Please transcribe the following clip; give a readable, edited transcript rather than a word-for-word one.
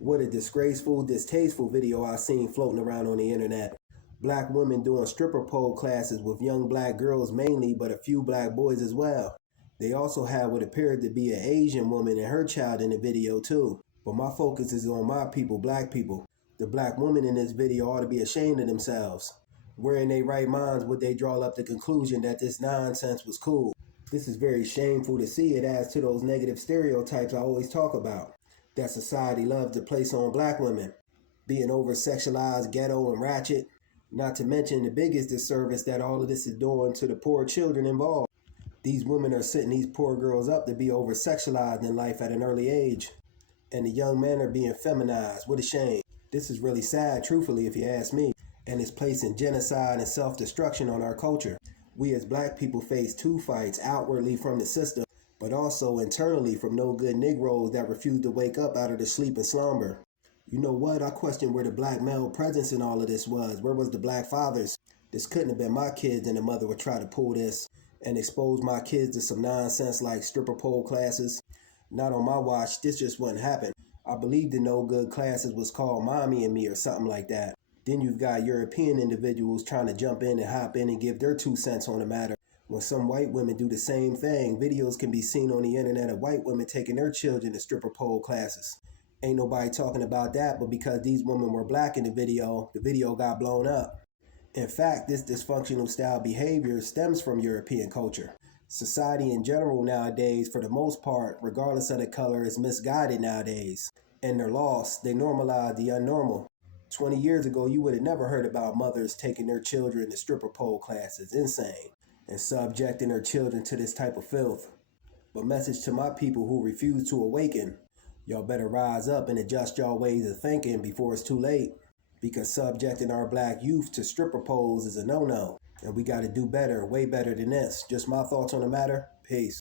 What a disgraceful, distasteful video I seen floating around on the internet. Black women doing stripper pole classes with young black girls mainly, but a few black boys as well. They also had what appeared to be an Asian woman and her child in the video too. But my focus is on my people, black people. The black women in this video ought to be ashamed of themselves. Where in their right minds would they draw up the conclusion that this nonsense was cool? This is very shameful to see. It adds to those negative stereotypes I always talk about that society loves to place on black women, being over-sexualized, ghetto, and ratchet. Not to mention the biggest disservice that all of this is doing to the poor children involved. These women are setting these poor girls up to be over-sexualized in life at an early age, and the young men are being feminized. What a shame. This is really sad, truthfully, if you ask me, and it's placing genocide and self-destruction on our culture. We as black people face two fights outwardly from the system, but also internally from no good Negroes that refuse to wake up out of the sleep and slumber. You know what? I question where the black male presence in all of this was. Where was the black fathers? This couldn't have been my kids, and the mother would try to pull this and expose my kids to some nonsense like stripper pole classes. Not on my watch. This just wouldn't happen. I believe the no good classes was called Mommy and Me or something like that. Then you've got European individuals trying to jump in and hop in and give their 2 cents on the matter. When some white women do the same thing, videos can be seen on the internet of white women taking their children to stripper pole classes. Ain't nobody talking about that, but because these women were black in the video got blown up. In fact, this dysfunctional style behavior stems from European culture. Society in general nowadays, for the most part, regardless of the color, is misguided nowadays. And they're lost. They normalize the unnormal. 20 years ago, you would have never heard about mothers taking their children to stripper pole classes. Insane. And subjecting their children to this type of filth. But message to my people who refuse to awaken. Y'all better rise up and adjust y'all ways of thinking before it's too late. Because subjecting our black youth to stripper poles is a no-no. And we got to do better, way better than this. Just my thoughts on the matter. Peace.